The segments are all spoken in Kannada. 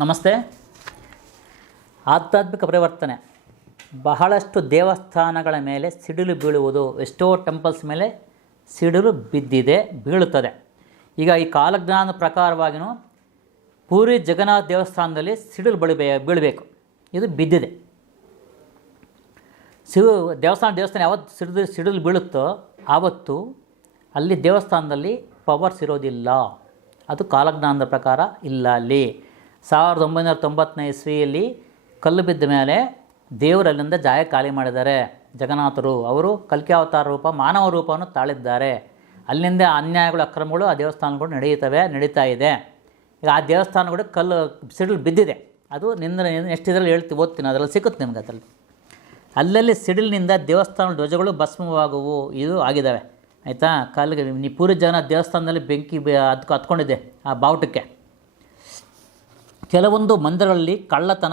ನಮಸ್ತೆ. ಆಧ್ಯಾತ್ಮಿಕ ಪರಿವರ್ತನೆ. ಬಹಳಷ್ಟು ದೇವಸ್ಥಾನಗಳ ಮೇಲೆ ಸಿಡಿಲು ಬೀಳುವುದು ಎಷ್ಟೋ ಟೆಂಪಲ್ಸ್ ಮೇಲೆ ಸಿಡಿಲು ಬಿದ್ದಿದೆ, ಬೀಳುತ್ತದೆ. ಈಗ ಈ ಕಾಲಜ್ಞಾನದ ಪ್ರಕಾರವಾಗಿಯೂ ಪೂರಿ ಜಗನ್ನಾಥ ದೇವಸ್ಥಾನದಲ್ಲಿ ಸಿಡಿಲು ಬೀಳಬೇ, ಬೀಳಬೇಕು. ಇದು ಬಿದ್ದಿದೆ. ಶಿವ ದೇವಸ್ಥಾನ ದೇವಸ್ಥಾನ ಯಾವತ್ತು ಸಿಡಿದು ಸಿಡಿಲು ಬೀಳುತ್ತೋ ಆವತ್ತು ಅಲ್ಲಿ ದೇವಸ್ಥಾನದಲ್ಲಿ ಪವರ್ಸ್ ಇರೋದಿಲ್ಲ. ಅದು ಕಾಲಜ್ಞಾನದ ಪ್ರಕಾರ ಇಲ್ಲ ಅಲ್ಲಿ. ಸಾವಿರದ ಒಂಬೈನೂರ ತೊಂಬತ್ತನೇ ಇಸ್ವಿಯಲ್ಲಿ ಕಲ್ಲು ಬಿದ್ದ ಮೇಲೆ ದೇವರು ಅಲ್ಲಿಂದ ಜಾಯ ಖಾಲಿ ಮಾಡಿದ್ದಾರೆ. ಜಗನ್ನಾಥರು, ಅವರು ಕಲ್ಕಿ ಅವತಾರ ರೂಪ, ಮಾನವ ರೂಪವನ್ನು ತಾಳಿದ್ದಾರೆ. ಅಲ್ಲಿಂದ ಅನ್ಯಾಯಗಳು, ಅಕ್ರಮಗಳು ಆ ದೇವಸ್ಥಾನಗಳು ನಡೆಯುತ್ತವೆ, ನಡೀತಾ ಇದೆ. ಈಗ ಆ ದೇವಸ್ಥಾನಗಳು ಕಲ್ಲು, ಸಿಡಿಲು ಬಿದ್ದಿದೆ. ಅದು ನಿಂದ ನೆಕ್ಸ್ಟ್ ಇದರಲ್ಲಿ ಹೇಳ್ತೀವಿ ಓದ್ತೀನಿ, ಅದರಲ್ಲಿ ಸಿಕ್ಕುತ್ತೆ ನಿಮ್ಗೆ ಅದರಲ್ಲಿ. ಅಲ್ಲಲ್ಲಿ ಸಿಡಿಲಿನಿಂದ ದೇವಸ್ಥಾನ ಧ್ವಜಗಳು ಭಸ್ಮವಾಗುವು, ಇದು ಆಗಿದ್ದಾವೆ. ಆಯಿತಾ? ಕಾಲಿಗೆ ನೀ ಪೂರಿ ಜನ ದೇವಸ್ಥಾನದಲ್ಲಿ ಬೆಂಕಿ ಅದಕ್ಕೆ ಹತ್ಕೊಂಡಿದೆ ಆ ಬಾವುಟಕ್ಕೆ. ಕೆಲವೊಂದು ಮಂದಿರಗಳಲ್ಲಿ ಕಳ್ಳತನ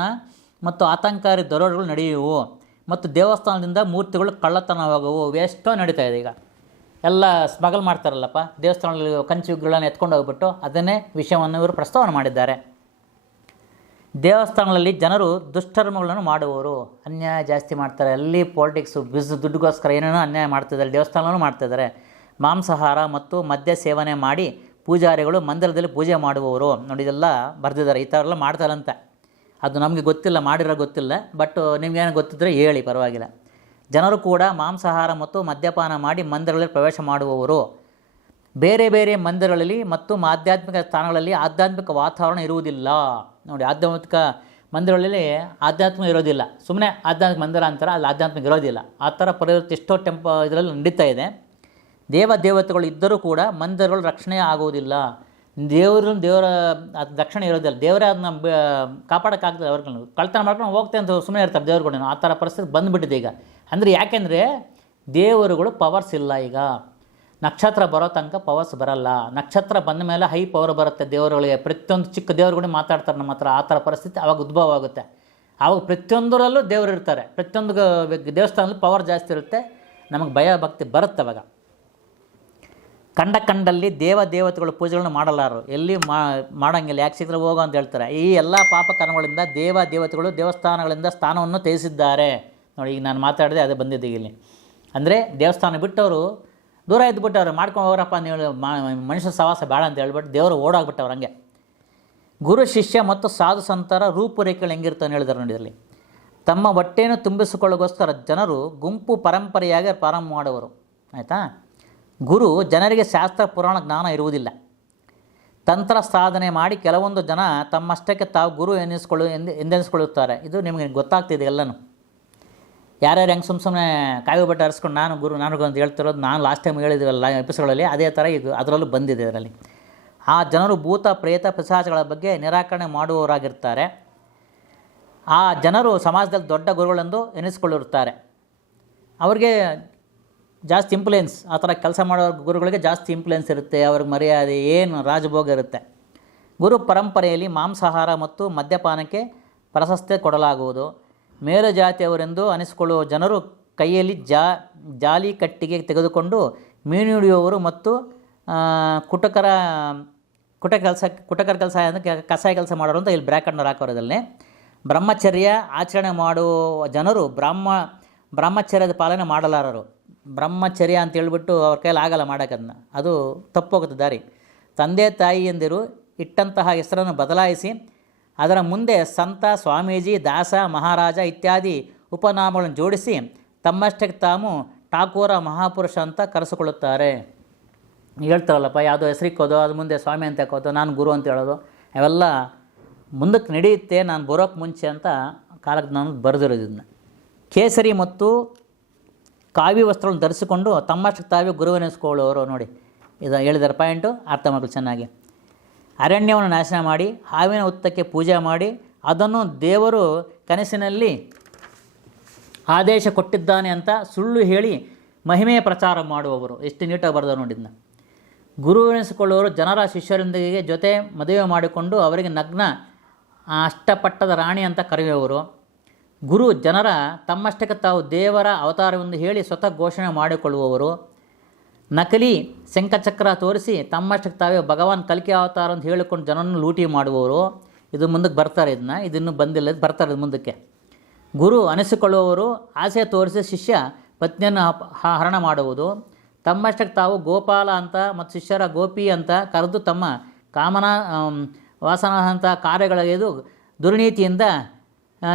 ಮತ್ತು ಆತಂಕಾರಿ ದರೋಡೆಗಳು ನಡೆಯುವು ಮತ್ತು ದೇವಸ್ಥಾನದಿಂದ ಮೂರ್ತಿಗಳು ಕಳ್ಳತನವಾಗುವು ಎಷ್ಟೋ ನಡೀತಾ ಇದೆ ಈಗ. ಎಲ್ಲ ಸ್ಮಗಲ್ ಮಾಡ್ತಾರಲ್ಲಪ್ಪ. ದೇವಸ್ಥಾನದಲ್ಲಿ ವಿಗ್ರಹಗಳನ್ನು ಎತ್ಕೊಂಡು ಹೋಗ್ಬಿಟ್ಟು ಅದನ್ನೇ ವಿಷಯವನ್ನು ಇವರು ಪ್ರಸ್ತಾವನೆ ಮಾಡಿದ್ದಾರೆ. ದೇವಸ್ಥಾನಗಳಲ್ಲಿ ಜನರು ದುಷ್ಕರ್ಮಗಳನ್ನು ಮಾಡುವವರು. ಅನ್ಯಾಯ ಜಾಸ್ತಿ ಮಾಡ್ತಾರೆ. ಅಲ್ಲಿ ಪಾಲಿಟಿಕ್ಸು ಬಿಸ್ ದುಡ್ಡುಗೋಸ್ಕರ ಏನೇನೋ ಅನ್ಯಾಯ ಮಾಡ್ತಿದ್ದಾರೆ. ದೇವಸ್ಥಾನವೂ ಮಾಡ್ತಿದ್ದಾರೆ. ಮಾಂಸಾಹಾರ ಮತ್ತು ಮದ್ಯ ಸೇವನೆ ಮಾಡಿ ಪೂಜಾರಿಗಳು ಮಂದಿರದಲ್ಲಿ ಪೂಜೆ ಮಾಡುವವರು. ನೋಡಿ, ಇದೆಲ್ಲ ಬರೆದಿದ್ದಾರೆ. ಈ ಥರ ಎಲ್ಲ ಮಾಡ್ತಾರಂತೆ. ಅದು ನಮಗೆ ಗೊತ್ತಿಲ್ಲ, ಮಾಡಿರೋ ಗೊತ್ತಿಲ್ಲ. ಬಟ್ ನಿಮಗೇನು ಗೊತ್ತಿದ್ರೆ ಹೇಳಿ, ಪರವಾಗಿಲ್ಲ. ಜನರು ಕೂಡ ಮಾಂಸಾಹಾರ ಮತ್ತು ಮದ್ಯಪಾನ ಮಾಡಿ ಮಂದಿರಗಳಲ್ಲಿ ಪ್ರವೇಶ ಮಾಡುವವರು. ಬೇರೆ ಬೇರೆ ಮಂದಿರಗಳಲ್ಲಿ ಮತ್ತು ಆಧ್ಯಾತ್ಮಿಕ ಸ್ಥಾನಗಳಲ್ಲಿ ಆಧ್ಯಾತ್ಮಿಕ ವಾತಾವರಣ ಇರುವುದಿಲ್ಲ. ನೋಡಿ, ಆಧ್ಯಾತ್ಮಿಕ ಮಂದಿರಗಳಲ್ಲಿ ಆಧ್ಯಾತ್ಮಿಕ ಇರೋದಿಲ್ಲ. ಸುಮ್ಮನೆ ಆಧ್ಯಾತ್ಮಿಕ ಮಂದಿರ ಅಂತಾರೆ, ಅಲ್ಲಿ ಆಧ್ಯಾತ್ಮಿಕ ಇರೋದಿಲ್ಲ. ಆ ಥರ ಪರಿವರ್ತಿ ಎಷ್ಟೋ ಟೆಂಪ ಇದರಲ್ಲಿ ನಡೀತಾ ಇದೆ. ದೇವತೆಗಳು ಇದ್ದರೂ ಕೂಡ ಮಂದಿರಗಳು ರಕ್ಷಣೆ ಆಗುವುದಿಲ್ಲ. ದೇವರು, ದೇವರ ಅದು ರಕ್ಷಣೆ ಇರೋದಿಲ್ಲ. ದೇವರೇ ಅದನ್ನ ಕಾಪಾಡೋಕ್ಕಾಗ್ತದೆ ಅವ್ರಿಗೆ ಕಳ್ತನ ಮಾಡ್ಕೊಂಡು ಹೋಗ್ತೆ ಅಂತ ಸುಮ್ಮನೆ ಇರ್ತಾರೆ ದೇವ್ರುಗಳು ಆ ಥರ ಪರಿಸ್ಥಿತಿ ಬಂದುಬಿಟ್ಟಿದೆ ಈಗ. ಅಂದರೆ ಯಾಕೆಂದರೆ ದೇವರುಗಳು ಪವರ್ಸ್ ಇಲ್ಲ ಈಗ. ನಕ್ಷತ್ರ ಬರೋ ತನಕ ಪವರ್ಸ್ ಬರಲ್ಲ. ನಕ್ಷತ್ರ ಬಂದ ಮೇಲೆ ಹೈ ಪವರ್ ಬರುತ್ತೆ ದೇವರುಗಳಿಗೆ. ಪ್ರತಿಯೊಂದು ಚಿಕ್ಕ ದೇವರುಗಳು ಮಾತಾಡ್ತಾರೆ ನಮ್ಮ ಹತ್ರ. ಆ ಥರ ಪರಿಸ್ಥಿತಿ ಅವಾಗ ಉದ್ಭವ ಆಗುತ್ತೆ. ಆವಾಗ ಪ್ರತಿಯೊಂದರಲ್ಲೂ ದೇವರು ಇರ್ತಾರೆ. ಪ್ರತಿಯೊಂದು ದೇವಸ್ಥಾನದಲ್ಲಿ ಪವರ್ ಜಾಸ್ತಿ ಇರುತ್ತೆ. ನಮಗೆ ಭಯ, ಭಕ್ತಿ ಬರುತ್ತೆ ಅವಾಗ. ಕಂಡ ಕಂಡಲ್ಲಿ ದೇವ ದೇವತೆಗಳು ಪೂಜೆಗಳನ್ನು ಮಾಡಲಾರು. ಎಲ್ಲಿ ಮಾಡಂಗಿಲ್ಲ. ಯಾಕೆ ಸಿಕ್ಕರೆ ಹೋಗೋ ಅಂತ ಹೇಳ್ತಾರೆ. ಈ ಎಲ್ಲ ಪಾಪ ಕರ್ಮಗಳಿಂದ ದೇವ ದೇವತೆಗಳು ದೇವಸ್ಥಾನಗಳಿಂದ ಸ್ಥಾನವನ್ನು ತ್ಯಜಿಸಿದ್ದಾರೆ. ನೋಡಿ, ಈಗ ನಾನು ಮಾತಾಡಿದೆ, ಅದು ಬಂದಿದ್ದೆ ಇಲ್ಲಿ. ಅಂದರೆ ದೇವಸ್ಥಾನ ಬಿಟ್ಟವರು ದೂರ ಇದ್ದುಬಿಟ್ಟವ್ರು ಮಾಡ್ಕೊಂಡು ಹೋಗ್ರಪ್ಪ ನೀವು ಮನುಷ್ಯ ಸವಾಸ ಬೇಡ ಅಂತ ಹೇಳ್ಬಿಟ್ಟು ದೇವರು ಓಡಾಗ್ಬಿಟ್ಟವ್ರು ಹಂಗೆ. ಗುರು, ಶಿಷ್ಯ ಮತ್ತು ಸಾಧು ಸಂತರ ರೂಪುರೇಖೆಗಳು ಹೆಂಗಿರ್ತವೆ ಹೇಳಿದಾರೆ ನೋಡಿ ಇದರಲ್ಲಿ ತಮ್ಮ ಹೊಟ್ಟೆಯನ್ನು ತುಂಬಿಸಿಕೊಳ್ಳೋಗೋಸ್ಕರ ಜನರು ಗುಂಪು ಪರಂಪರೆಯಾಗಿ ಪ್ರಾರಂಭ ಮಾಡುವರು. ಆಯಿತಾ? ಗುರು ಜನರಿಗೆ ಶಾಸ್ತ್ರ ಪುರಾಣ ಜ್ಞಾನ ಇರುವುದಿಲ್ಲ. ತಂತ್ರ ಸಾಧನೆ ಮಾಡಿ ಕೆಲವೊಂದು ಜನ ತಮ್ಮಷ್ಟಕ್ಕೆ ತಾವು ಗುರು ಎನ್ನಿಸ್ಕೊಳ್ಳು ಎಂದು ಎಂದೆನಿಸ್ಕೊಳ್ಳುತ್ತಾರೆ. ಇದು ನಿಮಗೆ ಗೊತ್ತಾಗ್ತಿದೆ ಎಲ್ಲನೂ. ಯಾರ್ಯಾರು ಹೆಂಗೆ ಸುಮ್ಮ ಸುಮ್ಮನೆ ಕಾಯಿ ಬಟ್ಟೆ ಹರಿಸ್ಕೊಂಡು ನಾನು ಗುರು, ನಾನು ಅಂತ ಹೇಳ್ತಿರೋದು ನಾನು ಲಾಸ್ಟ್ ಟೈಮ್ ಹೇಳಿದ್ವಲ್ಲ ಎಪಿಸೋಡಲ್ಲಿ ಅದೇ ಥರ ಇದು ಅದರಲ್ಲೂ ಬಂದಿದೆ ಇದರಲ್ಲಿ. ಆ ಜನರು ಭೂತ, ಪ್ರೇತ ಪಿಸಾಚಗಳ ಬಗ್ಗೆ ನಿರಾಕರಣೆ ಮಾಡುವವರಾಗಿರ್ತಾರೆ. ಆ ಜನರು ಸಮಾಜದಲ್ಲಿ ದೊಡ್ಡ ಗುರುಗಳೆಂದು ಎನಿಸಿಕೊಳ್ಳಿರುತ್ತಾರೆ ಅವ್ರಿಗೆ ಜಾಸ್ತಿ ಇಂಪ್ಲುಯೆನ್ಸ್ ಆ ಥರ ಕೆಲಸ ಮಾಡೋ ಗುರುಗಳಿಗೆ ಜಾಸ್ತಿ ಇಂಪ್ಲುಯೆನ್ಸ್ ಇರುತ್ತೆ. ಅವ್ರಿಗೆ ಮರ್ಯಾದೆ ಏನು ರಾಜಭೋಗ ಇರುತ್ತೆ. ಗುರು ಪರಂಪರೆಯಲ್ಲಿ ಮಾಂಸಾಹಾರ ಮತ್ತು ಮದ್ಯಪಾನಕ್ಕೆ ಪ್ರಶಸ್ತಿ ಕೊಡಲಾಗುವುದು. ಮೇಲು ಜಾತಿಯವರೆಂದು ಅನಿಸಿಕೊಳ್ಳುವ ಜನರು ಕೈಯಲ್ಲಿ ಜಾ, ಜಾಲಿ ಕಟ್ಟಿಗೆ ತೆಗೆದುಕೊಂಡು ಮೀನು ಹಿಡಿಯುವವರು ಮತ್ತು ಕುಟಕರ ಕುಟ ಕೆಲಸ, ಕುಟಕರ ಕೆಲಸ ಅಂದರೆ ಕಸಾಯ ಕೆಲಸ ಮಾಡೋರು ಅಂತ ಇಲ್ಲಿ ಬ್ರ್ಯಾಕೆಟ್ನವ್ರು ಹಾಕೋರದಲ್ಲಿ ಬ್ರಹ್ಮಚರ್ಯ ಆಚರಣೆ ಮಾಡುವ ಜನರು ಬ್ರಹ್ಮ, ಬ್ರಹ್ಮಚರ್ಯದ ಪಾಲನೆ ಮಾಡಲಾರರು. ಬ್ರಹ್ಮಚರ್ಯ ಅಂತ ಹೇಳ್ಬಿಟ್ಟು ಅವ್ರ ಕೈಯಲ್ಲಿ ಆಗಲ್ಲ ಮಾಡೋಕ್ಕದನ್ನ ಅದು ತಪ್ಪೋಗುತ್ತೆ ದಾರಿ. ತಂದೆ ತಾಯಿಯಂದಿರು ಇಟ್ಟಂತಹ ಹೆಸರನ್ನು ಬದಲಾಯಿಸಿ ಅದರ ಮುಂದೆ ಸಂತ, ಸ್ವಾಮೀಜಿ, ದಾಸ, ಮಹಾರಾಜ ಇತ್ಯಾದಿ ಉಪನಾಮಗಳನ್ನು ಜೋಡಿಸಿ ತಮ್ಮಷ್ಟಕ್ಕೆ ತಾವು ಠಾಕೂರ ಮಹಾಪುರುಷ ಅಂತ ಕರೆಸಿಕೊಳ್ಳುತ್ತಾರೆ. ಹೇಳ್ತಾರಲ್ಲಪ್ಪ, ಯಾವುದೋ ಹೆಸರಿಕ್ಕೋದು, ಅದು ಮುಂದೆ ಸ್ವಾಮಿ ಅಂತ ಹಾಕೋದು ನಾನು ಗುರು ಅಂತ ಹೇಳೋದು, ಅವೆಲ್ಲ ಮುಂದಕ್ಕೆ ನಡೆಯುತ್ತೆ, ನಾನು ಬರೋಕ್ಕೆ ಮುಂಚೆ ಅಂತ ಕಾಲಕ್ಕೆ ನಾನು ಬರೆದಿರೋದನ್ನು ಕೇಸರಿ ಮತ್ತು ಕಾವಿ ವಸ್ತ್ರಗಳನ್ನು ಧರಿಸಿಕೊಂಡು ತಮ್ಮಷ್ಟಕ್ಕೆ ತಾವೇ ಗುರುವೆನಿಸ್ಕೊಳ್ಳೋರು ನೋಡಿ. ಇದು ಹೇಳಿದಾರೆ ಪಾಯಿಂಟು ಅರ್ಥ ಮಾಡ್ಕೊಳ್ಳಿ ಚೆನ್ನಾಗಿ. ಅರಣ್ಯವನ್ನು ನಾಶನ ಮಾಡಿ, ಹಾವಿನ ಉತ್ತಕ್ಕೆ ಪೂಜೆ ಮಾಡಿ, ಅದನ್ನು ದೇವರು ಕನಸಿನಲ್ಲಿ ಆದೇಶ ಕೊಟ್ಟಿದ್ದಾನೆ ಅಂತ ಸುಳ್ಳು ಹೇಳಿ ಮಹಿಮೆಯ ಪ್ರಚಾರ ಮಾಡುವವರು. ಎಷ್ಟು ನೀಟಾಗಿ ಬರೆದ ನೋಡಿದ್ನ ಗುರು ಜನರ ಶಿಷ್ಯರೊಂದಿಗೆ ಜೊತೆ ಮದುವೆ ಮಾಡಿಕೊಂಡು ಅವರಿಗೆ ನಗ್ನ ಅಷ್ಟಪಟ್ಟದ ರಾಣಿ ಅಂತ ಕರೆಯುವವರು. ಗುರು ಜನರ ತಮ್ಮಷ್ಟಕ್ಕೆ ತಾವು ದೇವರ ಅವತಾರವೆಂದು ಹೇಳಿ ಸ್ವತಃ ಘೋಷಣೆ ಮಾಡಿಕೊಳ್ಳುವವರು, ನಕಲಿ ಶಂಖಚಕ್ರ ತೋರಿಸಿ ತಮ್ಮಷ್ಟಕ್ಕೆ ತಾವೇ ಭಗವಾನ್ ಕಲಿಕೆ ಅವತಾರ ಅಂತ ಹೇಳಿಕೊಂಡು ಜನರನ್ನು ಲೂಟಿ ಮಾಡುವವರು, ಇದು ಮುಂದಕ್ಕೆ ಬರ್ತಾರೆ ಇದನ್ನ ಇದನ್ನು ಬಂದಿಲ್ಲ ಬರ್ತಾರೆ ಇದು ಮುಂದಕ್ಕೆ. ಗುರು ಅನಿಸಿಕೊಳ್ಳುವವರು, ಆಸೆ ತೋರಿಸಿ ಶಿಷ್ಯ ಪತ್ನಿಯನ್ನು ಹರಣ ಮಾಡುವುದು, ತಮ್ಮಷ್ಟಕ್ಕೆ ತಾವು ಗೋಪಾಲ ಅಂತ ಮತ್ತು ಶಿಷ್ಯರ ಗೋಪಿ ಅಂತ ಕರೆದು ತಮ್ಮ ಕಾಮನ ಕಾರ್ಯಗಳಿಗೆ ಕಾರ್ಯಗಳಿದು ದುರ್ನೀತಿಯಿಂದ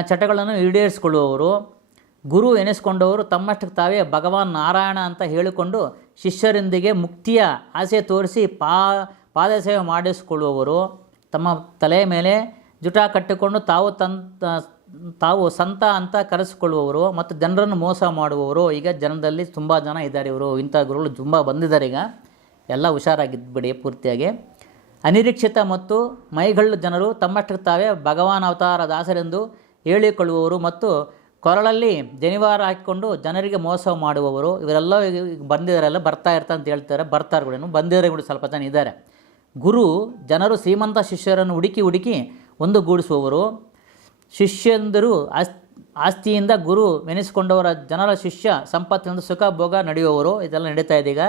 ಚಟಗಳನ್ನು ಈಡೇರಿಸಿಕೊಳ್ಳುವವರು, ಗುರು ಎನಿಸಿಕೊಂಡವರು ತಮ್ಮಷ್ಟಕ್ಕೆ ತಾವೇ ಭಗವಾನ್ ನಾರಾಯಣ ಅಂತ ಹೇಳಿಕೊಂಡು ಶಿಷ್ಯರೊಂದಿಗೆ ಮುಕ್ತಿಯ ಆಸೆ ತೋರಿಸಿ ಪಾ, ಪಾದಸೇವೆ ಮಾಡಿಸಿಕೊಳ್ಳುವವರು. ತಮ್ಮ ತಲೆ ಮೇಲೆ ಜುಟ ಕಟ್ಟಿಕೊಂಡು ತಾವು ತನ್ ತಾವು ಸಂತ ಅಂತ ಕರೆಸಿಕೊಳ್ಳುವವರು ಮತ್ತು ಜನರನ್ನು ಮೋಸ ಮಾಡುವವರು. ಈಗ ಜನದಲ್ಲಿ ತುಂಬ ಜನ ಇದ್ದಾರೆ ಇವರು. ಇಂಥ ಗುರುಗಳು ತುಂಬ ಬಂದಿದ್ದಾರೆ ಈಗ. ಎಲ್ಲ ಹುಷಾರಾಗಿದ್ಬಿಡಿ ಪೂರ್ತಿಯಾಗಿ. ಅನಿರೀಕ್ಷಿತ ಮತ್ತು ಮೈಗಳ್ಳು ಜನರು ತಮ್ಮಷ್ಟಕ್ಕೆ ತಾವೇ ಭಗವಾನ್ ಅವತಾರ ದಾಸರೆಂದು ಹೇಳಿಕೊಳ್ಳುವವರು ಮತ್ತು ಕೊರಳಲ್ಲಿ ಜನಿವಾರ ಹಾಕಿಕೊಂಡು ಜನರಿಗೆ ಮೋಸ ಮಾಡುವವರು, ಇವರೆಲ್ಲ ಬಂದಿದ್ದಾರೆಲ್ಲ ಬರ್ತಾ ಇರ್ತಾರೆ ಅಂತ ಹೇಳ್ತಾರೆ, ಬರ್ತಾರೆ ಕೂಡ. ಬಂದಿದ್ದಾರೆ ಕೂಡ ಸ್ವಲ್ಪ ಜನ ಇದ್ದಾರೆ. ಗುರು, ಜನರು ಶ್ರೀಮಂತ ಶಿಷ್ಯರನ್ನು ಹುಡುಕಿ ಹುಡುಕಿ ಒಂದುಗೂಡಿಸುವವರು. ಶಿಷ್ಯಂದರು ಆಸ್, ಆಸ್ತಿಯಿಂದ ಗುರು ಮೆನೆಸಿಕೊಂಡವರ ಜನರ ಶಿಷ್ಯ ಸಂಪತ್ತಿನಿಂದ ಸುಖ ಭೋಗ ನಡೆಯುವವರು. ಇದೆಲ್ಲ ನಡೀತಾ ಇದೆ ಈಗ.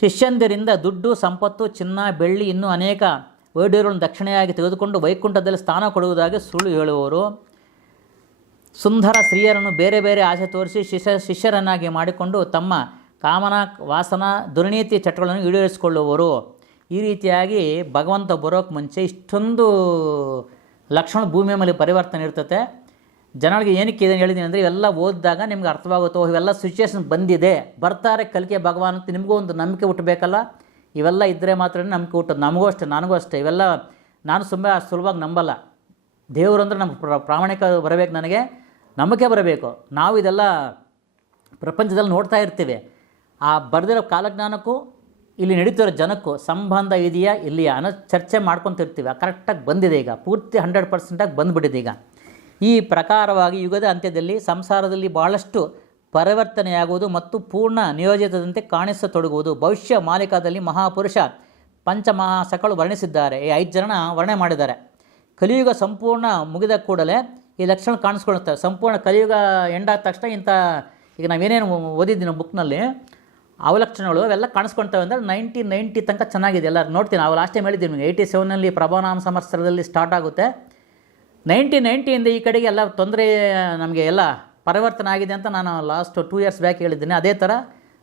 ಶಿಷ್ಯಂದಿರಿಂದ ದುಡ್ಡು, ಸಂಪತ್ತು, ಚಿನ್ನ, ಬೆಳ್ಳಿ ಇನ್ನೂ ಅನೇಕ ವೈಢ್ಯಗಳನ್ನು ದಕ್ಷಿಣೆಯಾಗಿ ತೆಗೆದುಕೊಂಡು ವೈಕುಂಠದಲ್ಲಿ ಸ್ಥಾನ ಕೊಡುವುದಾಗಿ ಸುಳ್ಳು ಹೇಳುವವರು. ಸುಂದರ ಸ್ತ್ರೀಯರನ್ನು ಬೇರೆ ಬೇರೆ ಆಸೆ ತೋರಿಸಿ ಶಿಷ್ಯ ಶಿಷ್ಯರನ್ನಾಗಿ ಮಾಡಿಕೊಂಡು ತಮ್ಮ ಕಾಮನ ವಾಸನ ದುರ್ನೀತಿ ಚಟಗಳನ್ನು ಈಡೇರಿಸಿಕೊಳ್ಳುವವರು ಈ ರೀತಿಯಾಗಿ ಭಗವಂತ ಬರೋಕ್ಕೆ ಮುಂಚೆ ಇಷ್ಟೊಂದು ಲಕ್ಷಣ ಭೂಮಿಯ ಮೇಲೆ ಪರಿವರ್ತನೆ ಇರ್ತತೆ. ಜನಗಳಿಗೆ ಏನಕ್ಕೆ ಇದನ್ನು ಹೇಳಿದ್ದೀನಿ ಅಂದರೆ, ಇವೆಲ್ಲ ಓದಿದಾಗ ನಿಮ್ಗೆ ಅರ್ಥವಾಗುತ್ತೋ, ಇವೆಲ್ಲ ಸಿಚುವೇಶನ್ ಬಂದಿದೆ, ಬರ್ತಾರೆ ಕಲಿಕೆ ಭಗವಾನ್ ಅಂತ ನಿಮಗೂ ಒಂದು ನಂಬಿಕೆ ಹುಟ್ಟಬೇಕಲ್ಲ? ಇವೆಲ್ಲ ಇದ್ದರೆ ಮಾತ್ರ ನಮ್ಗೆ ಊಟ ನಮಗೂ ಅಷ್ಟೇ, ನನಗೂ ಅಷ್ಟೇ. ಇವೆಲ್ಲ ನಾನು ಸುಮ್ಮನೆ ಸುಲಭವಾಗಿ ನಂಬಲ್ಲ. ದೇವರು ಅಂದರೆ ನಮ್ಗೆ ಪ್ರ- ಪ್ರಾಮಾಣಿಕ ಬರಬೇಕು ನನಗೆ, ನಂಬಿಕೆ ಬರಬೇಕು. ನಾವು ಇದೆಲ್ಲ ಪ್ರಪಂಚದಲ್ಲಿ ನೋಡ್ತಾ ಇರ್ತೀವಿ. ಆ ಬರೆದಿರೋ ಕಾಲಜ್ಞಾನಕ್ಕೂ, ಇಲ್ಲಿ ನಡೀತಿರೋ ಜನಕ್ಕೂ ಸಂಬಂಧ ಇದೆಯಾ ಇಲ್ಲಿಯಾ ಅನ್ನೋ ಚರ್ಚೆ ಮಾಡ್ಕೊತಿರ್ತೀವಿ. ಕರೆಕ್ಟಾಗಿ ಬಂದಿದೆ ಈಗ. ಪೂರ್ತಿ ಹಂಡ್ರೆಡ್ ಪರ್ಸೆಂಟಾಗಿ ಬಂದುಬಿಟ್ಟಿದೆ ಈಗ. ಈ ಪ್ರಕಾರವಾಗಿ ಯುಗದ ಅಂತ್ಯದಲ್ಲಿ, ಸಂಸಾರದಲ್ಲಿ ಬಹಳಷ್ಟು ಪರಿವರ್ತನೆಯಾಗುವುದು ಮತ್ತು ಪೂರ್ಣ ನಿಯೋಜಿತದಂತೆ ಕಾಣಿಸತೊಡಗುವುದು. ಭವಿಷ್ಯ ಮಾಲಿಕದಲ್ಲಿ ಮಹಾಪುರುಷ ಪಂಚಮಹಾಸಕಳು ವರ್ಣಿಸಿದ್ದಾರೆ. ಈ ಐದು ಜನ ವರ್ಣೆ ಮಾಡಿದ್ದಾರೆ. ಕಲಿಯುಗ ಸಂಪೂರ್ಣ ಮುಗಿದ ಕೂಡಲೇ ಈ ಲಕ್ಷಣ ಕಾಣಿಸ್ಕೊಳ್ತಾರೆ ಸಂಪೂರ್ಣ ಕಲಿಯುಗ ಎಂಡಾದ ತಕ್ಷಣ ಇಂಥ, ಈಗ ನಾವೇನೇನು ಓದಿದ್ದೀವಿ ಬುಕ್ನಲ್ಲಿ, ಅವಲಕ್ಷಣಗಳು ಅವೆಲ್ಲ ಕಾಣಿಸ್ಕೊಳ್ತವೆ ಅಂದರೆ ನೈಂಟಿ ನೈಂಟಿ ತನಕ ಚೆನ್ನಾಗಿದೆ. ಎಲ್ಲ ನೋಡ್ತೀನಿ. ನಾವು ಲಾಸ್ಟ್ ಟೈಮ್ ಹೇಳಿದ್ದೀನಿ ನಿಮಗೆ. ಏಯ್ಟಿ ಸೆವೆನಲ್ಲಿ ಪ್ರಭಾನಾಮ ಸಂವತ್ಸರದಲ್ಲಿ ಸ್ಟಾರ್ಟ್ ಆಗುತ್ತೆ. ನೈನ್ಟೀನ್ ನೈಂಟಿಯಿಂದ ಈ ಕಡೆಗೆ ಎಲ್ಲ ತೊಂದರೆ ನಮಗೆ ಎಲ್ಲ ಪರಿವರ್ತನೆ ಆಗಿದೆ ಅಂತ ನಾನು ಲಾಸ್ಟ್ ಟೂ ಇಯರ್ಸ್ ಬ್ಯಾಕ್ ಹೇಳಿದ್ದೀನಿ. ಅದೇ ಥರ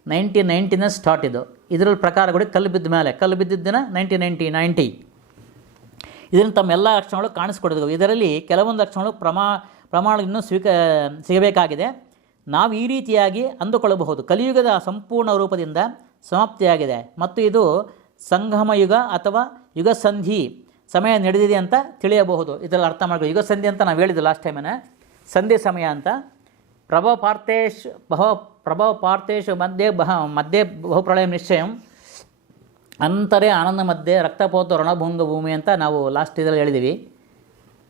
ನೈನ್ಟೀನ್ ನೈಂಟಿನ ಸ್ಟಾರ್ಟ್ ಇದು. ಇದರಲ್ಲಿ ಪ್ರಕಾರಗಳು ಕಲ್ಲು ಬಿದ್ದ ಮೇಲೆ. ಕಲ್ಲು ಬಿದ್ದಿದ್ದ ದಿನ ನೈನ್ಟೀನ್ ನೈಂಟಿ ನೈಂಟಿ ಇದರಿಂದ ತಮ್ಮ ಎಲ್ಲ ಲಕ್ಷಣಗಳು ಕಾಣಿಸ್ಕೊಡಿದ್ವು ಇದರಲ್ಲಿ ಕೆಲವೊಂದು ಲಕ್ಷಣಗಳು ಪ್ರಮಾ ಪ್ರಮಾಣ ಇನ್ನೂ ಸ್ವೀಕ, ಸಿಗಬೇಕಾಗಿದೆ. ನಾವು ಈ ರೀತಿಯಾಗಿ ಅಂದುಕೊಳ್ಳಬಹುದು. ಕಲಿಯುಗದ ಸಂಪೂರ್ಣ ರೂಪದಿಂದ ಸಮಾಪ್ತಿಯಾಗಿದೆ. ಮತ್ತು ಇದು ಸಂಗಮ ಯುಗ ಅಥವಾ ಯುಗ ಸಂಧಿ ಸಮಯ ನಡೆದಿದೆ ಅಂತ ತಿಳಿಯಬಹುದು. ಇದರಲ್ಲಿ ಅರ್ಥ ಮಾಡಬೇಕು ಯುಗ ಸಂಧಿ ಅಂತ ನಾವು ಹೇಳಿದ್ದು ಲಾಸ್ಟ್ ಟೈಮೇನೆ ಸಂಧಿ ಸಮಯ ಅಂತ. ಪ್ರಭವ ಪಾರ್ಥೇಶ್ ಬಹ ಪ್ರಭವ ಪಾರ್ಥೇಶ್ ಮಧ್ಯೆ ಬಹ ಮಧ್ಯೆ ಬಹುಪ್ರಳಯ ನಿಶ್ಚಯಂ ಅಂತರೇ ಆನಂದ ಮಧ್ಯೆ ರಕ್ತಪೋತ ರಣಭಂಗ ಭೂಮಿ ಅಂತ ನಾವು ಲಾಸ್ಟ್ ಇದರಲ್ಲಿ ಹೇಳಿದ್ದೀವಿ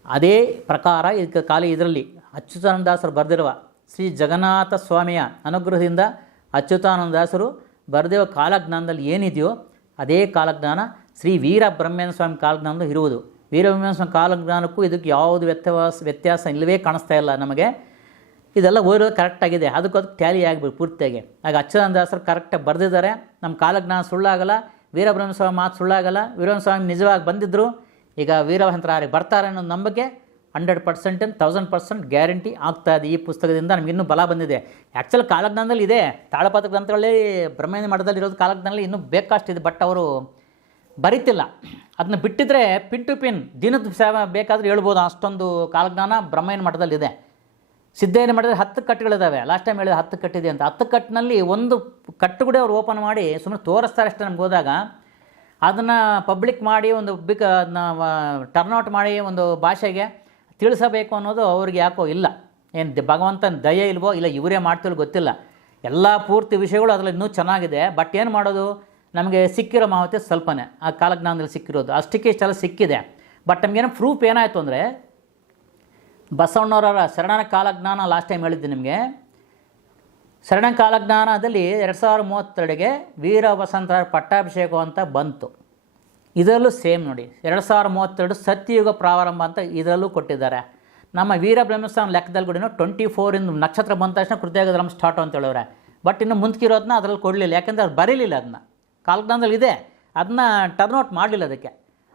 ಅದೇ ಪ್ರಕಾರ ಇದಕ್ಕೆ ಖಾಲಿ ಇದರಲ್ಲಿ ಅಚ್ಯುತಾನಂದಾಸರು ಬರೆದಿರುವ ಶ್ರೀ ಜಗನ್ನಾಥ ಸ್ವಾಮಿಯ ಅನುಗ್ರಹದಿಂದ ಅಚ್ಯುತಾನಂದಾಸರು ಬರೆದಿರುವ ಕಾಲಜ್ಞಾನದಲ್ಲಿ ಏನಿದೆಯೋ ಅದೇ ಕಾಲಜ್ಞಾನ ಶ್ರೀ ವೀರ ಬ್ರಹ್ಮೇಂದ್ರ ಸ್ವಾಮಿ ಕಾಲಜ್ಞಾನದಲ್ಲಿ ಇರುವುದು. ವೀರಬ್ರಹ್ಮೇಂದ್ರ ಸ್ವಾಮಿ ಕಾಲಜ್ಞಾನಕ್ಕೂ ಇದಕ್ಕೆ ಯಾವುದು ವ್ಯತ್ಯಾಸ ವ್ಯತ್ಯಾಸ ಇಲ್ಲವೇ ಕಾಣಿಸ್ತಾ ಇಲ್ಲ ನಮಗೆ. ಇದೆಲ್ಲ ಓದಿರೋದು ಕರೆಕ್ಟಾಗಿದೆ ಅದಕ್ಕೆ ಅದಕ್ಕೆ ಟ್ಯಾಲಿ ಆಗಬೇಕು ಪೂರ್ತಿಯಾಗಿ. ಆಗ ಅಚ್ಯುತಾನಂದಾಸರು ಕರೆಕ್ಟಾಗಿ ಬರೆದಿದ್ದಾರೆ. ನಮ್ಮ ಕಾಲಜ್ಞಾನ ಸುಳ್ಳಾಗಲ್ಲ. ವೀರಬ್ರಹ್ಮಸ್ವಾಮಿ ಮಾತು ಸುಳ್ಳಾಗಲ್ಲ. ವೀರಬ್ರಹ್ಮಸ್ವಾಮಿ ನಿಜವಾಗಿ ಬಂದಿದ್ದರು ಈಗ ವೀರಭಂತರಾರಿ ಬರ್ತಾರೆ ಅನ್ನೋ ನಂಬಿಕೆ hundred percent thousand percent guarantee ಆಗ್ತಾ ಇದೆ ಈ ಪುಸ್ತಕದಿಂದ. ನಮ್ಗೆ ಇನ್ನೂ ಬಲ ಬಂದಿದೆ. ಆ್ಯಕ್ಚುಲ್ ಕಾಲಜ್ಞಾನದಲ್ಲಿ ಇದೆ. ತಾಳಪಾತ ಗ್ರಂಥಗಳಲ್ಲಿ ಬ್ರಹ್ಮೇಂದ್ರ ಮಠದಲ್ಲಿ ಇರೋದು ಕಾಲಜ್ಞಾನದಲ್ಲಿ ಇನ್ನೂ ಬೇಕಷ್ಟಿದೆ ಬಟ್ ಅವರು ಬರೀತಿಲ್ಲ. ಅದನ್ನ ಬಿಟ್ಟಿದ್ರೆ ಪಿನ್ ಟು ಪಿನ್ ದಿನದ ಸೇವೆ ಬೇಕಾದ್ರೆ ಹೇಳ್ಬೋದು. ಅಷ್ಟೊಂದು ಕಾಲಜ್ಞಾನ ಬ್ರಹ್ಮಯ್ಯನ ಮಠದಲ್ಲಿದೆ ಸಿದ್ಧಯ್ಯನ ಮಾಡಿದ್ರೆ ಹತ್ತು ಕಟ್ಟುಗಳಿದ್ದಾವೆ ಲಾಸ್ಟ್ ಟೈಮ್ ಹೇಳಿದ ಹತ್ತು ಕಟ್ಟಿದೆ ಅಂತ. ಹತ್ತು ಕಟ್ಟಿನಲ್ಲಿ ಒಂದು ಕಟ್ಟು ಕೂಡ ಅವ್ರು ಓಪನ್ ಮಾಡಿ ಸುಮ್ಮನೆ ತೋರಿಸ್ತಾರೆ ಅಷ್ಟೇ ನಮ್ಗೆ ಹೋದಾಗ. ಅದನ್ನು ಪಬ್ಲಿಕ್ ಮಾಡಿ ಒಂದು ಬಿಗ್, ಅದನ್ನ ಟರ್ನ್ಔಟ್ ಮಾಡಿ ಒಂದು ಭಾಷೆಗೆ ತಿಳಿಸಬೇಕು ಅನ್ನೋದು ಅವ್ರಿಗೆ ಯಾಕೋ ಇಲ್ಲ. ಏನು ಭಗವಂತನ ದಯೆ ಇಲ್ವೋ ಇಲ್ಲ ಇವರೇ ಮಾಡ್ತಿಲ್ಲ ಗೊತ್ತಿಲ್ಲ. ಎಲ್ಲ ಪೂರ್ತಿ ವಿಷಯಗಳು ಅದರಲ್ಲಿ ಇನ್ನೂ ಚೆನ್ನಾಗಿದೆ. ಬಟ್ ಏನು ಮಾಡೋದು? ನಮಗೆ ಸಿಕ್ಕಿರೋ ಮಾಹಿತಿ ಸ್ವಲ್ಪನೇ. ಆ ಕಾಲಜ್ಞಾನದಲ್ಲಿ ಸಿಕ್ಕಿರೋದು. ಅಷ್ಟಕ್ಕೆ ಇಷ್ಟೆಲ್ಲ ಸಿಕ್ಕಿದೆ. ಬಟ್ ನಮಗೇನೋ ಪ್ರೂಫ್ ಏನಾಯಿತು ಅಂದರೆ ಬಸವಣ್ಣವರ ಶರಣನ ಕಾಲಜ್ಞಾನ ಲಾಸ್ಟ್ ಟೈಮ್ ಹೇಳಿದ್ದೆ ನಿಮಗೆ. ಶರಣ ಕಾಲಜ್ಞಾನದಲ್ಲಿ ಎರಡು ಸಾವಿರದ ಮೂವತ್ತೆರಡಿಗೆ ವೀರ ವಸಂತರ ಪಟ್ಟಾಭಿಷೇಕ ಅಂತ ಬಂತು. ಇದರಲ್ಲೂ ಸೇಮ್ ನೋಡಿ. ಎರಡು ಸಾವಿರದ ಮೂವತ್ತೆರಡು ಸತ್ಯಯುಗ ಪ್ರಾರಂಭ ಅಂತ ಇದರಲ್ಲೂ ಕೊಟ್ಟಿದ್ದಾರೆ. ನಮ್ಮ ವೀರ ಬ್ರಹ್ಮಸ್ವಾಮಿ ಲೆಕ್ಕದಲ್ಲಿ ಕೂಡ ಟ್ವೆಂಟಿ ಫೋರಿಂದ ನಕ್ಷತ್ರ ಬಂದ ತಕ್ಷಣ ಕೃತಯುಗ ಧರ್ಮ ಸ್ಟಾರ್ಟ್ ಅಂತ ಹೇಳಿದ್ರೆ ಬಟ್ ಇನ್ನು ಮುಂದ್ಕಿರೋದನ್ನ ಅದರಲ್ಲಿ ಕೊಡಲಿಲ್ಲ. ಯಾಕೆಂದರೆ ಅವ್ರು ಬರೀಲಿಲ್ಲ ಅದನ್ನ ಕಾಲಜ್ಞಾನದಲ್ಲಿ ಇದೆ. ಅದನ್ನ ಟರ್ನ್ಔಟ್ ಮಾಡಲಿಲ್ಲ ಅದಕ್ಕೆ.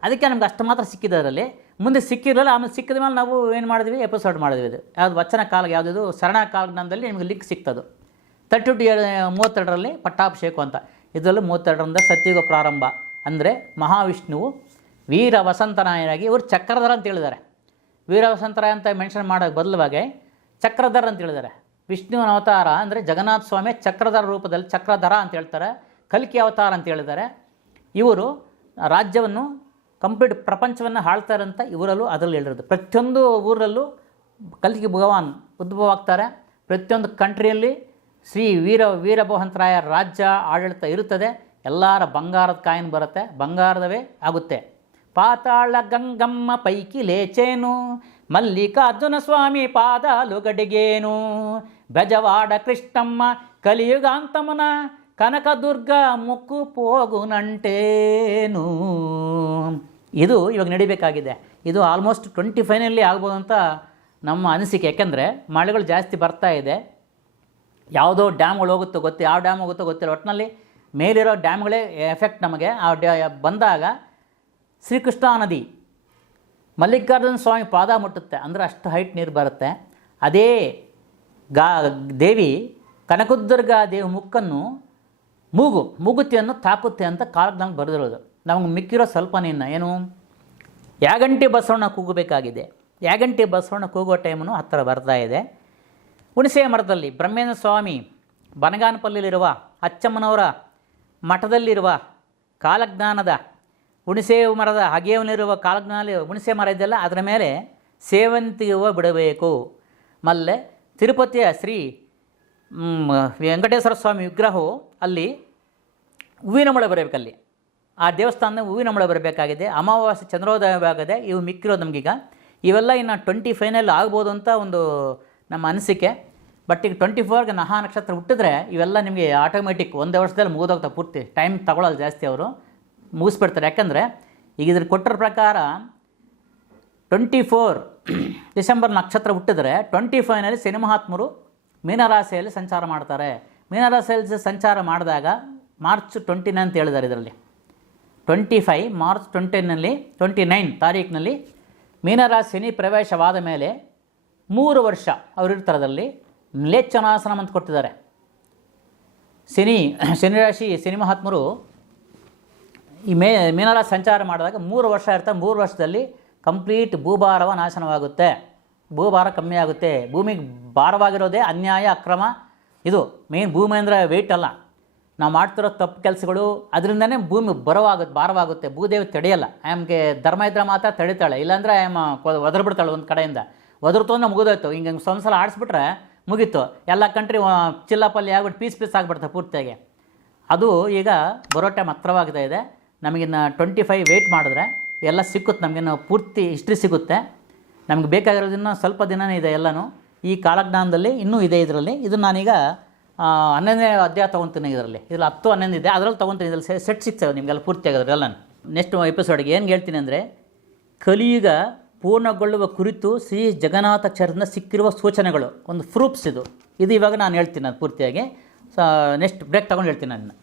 ಅದಕ್ಕೆ ನಮ್ಗೆ ಅಷ್ಟು ಮಾತ್ರ ಸಿಕ್ಕಿದೆ ಅದರಲ್ಲಿ. ಮುಂದೆ ಸಿಕ್ಕಿರಲಿಲ್ಲ, ಆಮೇಲೆ ಸಿಕ್ಕಿದ ಮೇಲೆ ನಾವು ಏನು ಮಾಡಿದ್ವಿ? ಎಪಿಸೋಡ್ ಮಾಡಿದ್ವಿ ಇದು. ಯಾವುದು ವಚನ ಕಾಲ ಯಾವುದಿದು? ಶರಣ ಕಾಲಜ್ಞಾನದಲ್ಲಿ ನಿಮಗೆ ಲಿಂಕ್ ಸಿಗ್ತದು ತರ್ಟಿ ಟು ಮೂವತ್ತೆರಡರಲ್ಲಿ ಪಟ್ಟಾಭಿಷೇಕು ಅಂತ. ಇದರಲ್ಲೂ ಮೂವತ್ತೆರಡರಿಂದ ಸತ್ಯುಗ ಪ್ರಾರಂಭ. ಅಂದರೆ ಮಹಾವಿಷ್ಣುವು ವೀರ ವಸಂತನಾಯನಾಗಿ ಇವರು ಚಕ್ರಧರ ಅಂತ ಹೇಳಿದ್ದಾರೆ. ವೀರ ವಸಂತರಾಯ ಅಂತ ಮೆನ್ಷನ್ ಮಾಡೋಕ್ಕೆ ಬದಲವಾಗಿ ಚಕ್ರಧರ ಅಂತ ಹೇಳಿದ್ದಾರೆ. ವಿಷ್ಣುವಿನ ಅವತಾರ ಅಂದರೆ ಜಗನ್ನಾಥ ಸ್ವಾಮಿ ಚಕ್ರಧರ ರೂಪದಲ್ಲಿ ಚಕ್ರಧರ ಅಂತ ಹೇಳ್ತಾರೆ. ಕಲ್ಕಿ ಅವತಾರ ಅಂತ ಹೇಳಿದ್ದಾರೆ. ಇವರು ರಾಜ್ಯವನ್ನು ಕಂಪ್ಲೀಟ್ ಪ್ರಪಂಚವನ್ನು ಹಾಳ್ತಾರಂತ ಇವರಲ್ಲೂ ಅದರಲ್ಲಿ ಹೇಳಿರೋದು. ಪ್ರತಿಯೊಂದು ಊರಲ್ಲೂ ಕಲ್ಕಿ ಭಗವಾನ್ ಉದ್ಭವ ಆಗ್ತಾರೆ ಪ್ರತಿಯೊಂದು ಕಂಟ್ರಿಯಲ್ಲಿ ಶ್ರೀ ವೀರ ವೀರಭವಂತರಾಯ ರಾಜ್ಯ ಆಡಳಿತ ಇರುತ್ತದೆ. ಎಲ್ಲರ ಬಂಗಾರದ ಕಾಯಿನ್ ಬರುತ್ತೆ. ಬಂಗಾರದವೇ ಆಗುತ್ತೆ. ಪಾತಾಳ ಗಂಗಮ್ಮ ಪೈಕಿ ಲೇಚೇನು, ಮಲ್ಲಿಕಾರ್ಜುನ ಸ್ವಾಮಿ ಪಾದಾಲುಗಡಿಗೇನು ಬೆಜವಾಡ ಕೃಷ್ಣಮ್ಮ ಕಲಿಯುಗಾಂತಮನ ಕನಕದುರ್ಗ ಮುಕ್ಕು ಪೋಗುನಂಟೇನು ಇದು ಇವಾಗ ನಡಿಬೇಕಾಗಿದೆ. ಇದು ಆಲ್ಮೋಸ್ಟ್ ಟ್ವೆಂಟಿ ಫೈನಲ್ಲಿ ಆಗ್ಬೋದು ಅಂತ ನಮ್ಮ ಅನಿಸಿಕೆ. ಯಾಕೆಂದರೆ ಮಳೆಗಳು ಜಾಸ್ತಿ ಬರ್ತಾ ಇದೆ. ಯಾವುದೋ ಡ್ಯಾಮ್ಗಳು ಹೋಗುತ್ತೋ ಗೊತ್ತು, ಯಾವ ಡ್ಯಾಮ್ ಹೋಗುತ್ತೋ ಗೊತ್ತಿಲ್ಲ. ಒಟ್ಟಿನಲ್ಲಿ ಮೇಲಿರೋ ಡ್ಯಾಮ್ಗಳೇ ಎಫೆಕ್ಟ್ ನಮಗೆ. ಆ ಡ್ಯಾ, ಬಂದಾಗ ಶ್ರೀಕೃಷ್ಣ ನದಿ, ಮಲ್ಲಿಕಾರ್ಜುನ ಸ್ವಾಮಿ ಪಾದ ಮುಟ್ಟುತ್ತೆ. ಅಂದರೆ ಅಷ್ಟು ಹೈಟ್ ನೀರು ಬರುತ್ತೆ. ಅದೇ ಗಾ, ದೇವಿ ಕನಕದುರ್ಗ ದೇವಿ ಮುಕ್ಕನ್ನು ಮೂಗು, ಮೂಗುತಿಯನ್ನು ತಾಕುತ್ತೆ ಅಂತ ಕಾಲಜ್ಞಾನ ಬರೆದಿರೋದು. ನಮಗೆ ಮಿಕ್ಕಿರೋ ಸ್ವಲ್ಪ ನಿನ್ನ ಏನು? ಯಾಗಂಟಿ ಬಸವಣ್ಣ ಕೂಗಬೇಕಾಗಿದೆ. ಯಾಗಂಟಿ ಬಸವಣ್ಣ ಕೂಗೋ ಟೈಮನ್ನು ಹತ್ತಿರ ಬರ್ತಾ ಇದೆ. ಹುಣಸೆ ಮರದಲ್ಲಿ ಬ್ರಹ್ಮೇಂದ್ರ ಸ್ವಾಮಿ ಬನಗಾನಪಲ್ಲಿಯಲ್ಲಿರುವ ಅಚ್ಚಮ್ಮನವರ ಮಠದಲ್ಲಿರುವ ಕಾಲಜ್ಞಾನದ ಹುಣಸೆ ಮರದ ಹಗೆಯವನಿರುವ ಕಾಲಜ್ಞಾನ ಹುಣಸೆ ಮರ ಇದೆಯಲ್ಲ, ಅದರ ಮೇಲೆ ಸೇವಂತಿಗೆ ಹೂವು ಬಿಡಬೇಕು. ಮಲ್ಲೆ ತಿರುಪತಿಯ ಶ್ರೀ ವೆಂಕಟೇಶ್ವರ ಸ್ವಾಮಿ ವಿಗ್ರಹವು ಅಲ್ಲಿ ಹೂವಿನ ಮಳೆ ಬರಬೇಕಲ್ಲಿ. ಆ ದೇವಸ್ಥಾನದ ಹೂವಿನ ಮಳೆ ಬರಬೇಕಾಗಿದೆ, ಅಮಾವಾಸ್ಯೆ ಚಂದ್ರೋದಯವಾಗದೆ ಇವು ಮಿಕ್ಕಿರೋದು ನಮಗೀಗ. ಇವೆಲ್ಲ ಇನ್ನು ಟ್ವೆಂಟಿ ಫೈನಲ್ ಆಗ್ಬೋದು ಅಂತ ಒಂದು ನಮ್ಮ ಅನಿಸಿಕೆ. ಬಟ್ ಈಗ ಟ್ವೆಂಟಿ ಫೋರ್ಗೆ ನಹಾ ನಕ್ಷತ್ರ ಹುಟ್ಟಿದ್ರೆ ಇವೆಲ್ಲ ನಿಮಗೆ ಆಟೋಮೆಟಿಕ್ ಒಂದೇ ವರ್ಷದಲ್ಲಿ ಮುಗಿದೋಗ್ತವೆ ಪೂರ್ತಿ. ಟೈಮ್ ತಗೊಳ್ಳೋದು ಜಾಸ್ತಿ ಅವರು. ಮುಗಿಸ್ಬಿಡ್ತಾರೆ. ಯಾಕಂದರೆ ಈಗ ಇದ್ರ ಕೊಟ್ಟರ ಪ್ರಕಾರ ಟ್ವೆಂಟಿ ಫೋರ್ ಡಿಸೆಂಬರ್ ನಕ್ಷತ್ರ ಹುಟ್ಟಿದ್ರೆ ಟ್ವೆಂಟಿ ಫೈವ್ನಲ್ಲಿ ಸಿನಿಮಾತ್ಮರು ಮೀನರಾಶಿಯಲ್ಲಿ ಸಂಚಾರ ಮಾಡ್ತಾರೆ. ಮೀನರಾಶಿಯಲ್ಲಿ ಸಂಚಾರ ಮಾಡಿದಾಗ ಮಾರ್ಚ್ ಟ್ವೆಂಟಿ ಅಂತ ಹೇಳಿದ್ದಾರೆ ಇದರಲ್ಲಿ. ಟ್ವೆಂಟಿ ಫೈವ್ ಮಾರ್ಚ್ ಟ್ವೆಂಟಿನಲ್ಲಿ ಟ್ವೆಂಟಿ ನೈನ್ ತಾರೀಕಿನಲ್ಲಿ ಮೀನರಾಶಿ ಶನಿ ಪ್ರವೇಶವಾದ ಮೇಲೆ ಮೂರು ವರ್ಷ ಅವರಿರ್ತಾರದಲ್ಲಿ ಮ್ಲೇಚ್ಛನಾಸನ ಅಂತ ಕೊಟ್ಟಿದ್ದಾರೆ. ಶನಿ ಶನಿರಾಶಿ ಶನಿ ಮಹಾತ್ಮರು ಈ ಮೇ, ಮೀನರಾಶಿ ಸಂಚಾರ ಮಾಡಿದಾಗ ಮೂರು ವರ್ಷ ಇರ್ತಾರೆ ಮೂರು ವರ್ಷದಲ್ಲಿ ಕಂಪ್ಲೀಟ್ ಭೂಭಾರವ ನಾಶನವಾಗುತ್ತೆ. ಭೂಭಾರ ಕಮ್ಮಿ ಆಗುತ್ತೆ ಭೂಮಿಗೆ ಭಾರವಾಗಿರೋದೇ ಅನ್ಯಾಯ, ಅಕ್ರಮ. ಇದು ಮೇನ್ ಭೂಮಿ ಅಂದರೆ ವೆಯ್ಟ್ ಅಲ್ಲ. ನಾವು ಮಾಡ್ತಿರೋ ತಪ್ಪು ಕೆಲಸಗಳು ಅದರಿಂದನೇ ಭೂಮಿ ಬರವಾಗುತ್ತೆ ಭಾರವಾಗುತ್ತೆ. ಭೂದೇವಿ ತಡೆಯಲ್ಲ. ಆಮ್ಗೆ ಧರ್ಮ ಇದ್ರೆ ಮಾತ್ರ ತಡಿತಾಳೆ. ಇಲ್ಲಾಂದರೆ ಆಯಮ್ಮ ಒದರ್ಬಿಡ್ತಾಳೆ ಒಂದು ಕಡೆಯಿಂದ. ಒದರ್ತಂದ್ರೆ ಮುಗಿದೋಯ್ತು. ಹಿಂಗೆ ಒಂದ್ಸಲ ಆಡಿಸ್ಬಿಟ್ರೆ ಮುಗೀತು. ಎಲ್ಲ ಕಂಟ್ರಿ ಚಿಲ್ಲಪಲ್ಲಿ ಆಗ್ಬಿಟ್ಟು ಪೀಸ್ ಪೀಸ್ ಆಗಿಬಿಡ್ತಾರೆ ಪೂರ್ತಿಯಾಗಿ. ಅದು ಈಗ ಬರೋ ಟೈಮ್ ಹತ್ರವಾಗ್ತಾ ಇದೆ. ನಮಗಿನ್ನು ಟ್ವೆಂಟಿ ಫೈವ್ ವೆಯ್ಟ್ ಮಾಡಿದ್ರೆ ಎಲ್ಲ ಸಿಕ್ಕುತ್ತೆ ನಮಗಿನ್ನು ಪೂರ್ತಿ ಹಿಸ್ಟ್ರಿ ಸಿಗುತ್ತೆ ನಮಗೆ ಬೇಕಾಗಿರೋದಿನ್ನೂ ಸ್ವಲ್ಪ ದಿನನೇ ಇದೆ ಎಲ್ಲನೂ. ಈ ಕಾಲಜ್ಞಾನದಲ್ಲಿ ಇನ್ನೂ ಇದೆ ಇದರಲ್ಲಿ. ಇದು ನಾನೀಗ ಹನ್ನೊಂದನೇ ಅಧ್ಯಾಯ ತೊಗೊತೀನಿ ಇದರಲ್ಲಿ. ಇದರಲ್ಲಿ ಹತ್ತು, ಹನ್ನೊಂದು ಇದೆ. ಅದರಲ್ಲಿ ತೊಗೊತೀನಿ. ಇದರಲ್ಲಿ ಸೆಟ್ ಸಿಗ್ತವೆ ನಿಮಗೆಲ್ಲ ಪೂರ್ತಿ ಆಗೋದ್ರೆ ಎಲ್ಲ ನೆಕ್ಸ್ಟ್ ಎಪಿಸೋಡ್ಗೆ ಏನು ಹೇಳ್ತೀನಿ ಅಂದರೆ, ಕಲಿಯುಗ ಪೂರ್ಣಗೊಳ್ಳುವ ಕುರಿತು ಶ್ರೀ ಜಗನ್ನಾಥಾಚಾರ್ಯರಿಂದ ಸಿಕ್ಕಿರುವ ಸೂಚನೆಗಳು. ಒಂದು ಪ್ರೂಫ್ಸ್ ಇದು. ಇದು ಇವಾಗ ನಾನು ಹೇಳ್ತೀನಿ ಅದು ಪೂರ್ತಿಯಾಗಿ. ನೆಕ್ಸ್ಟ್ ಬ್ರೇಕ್ ತೊಗೊಂಡು ಹೇಳ್ತೀನಿ ನಾನು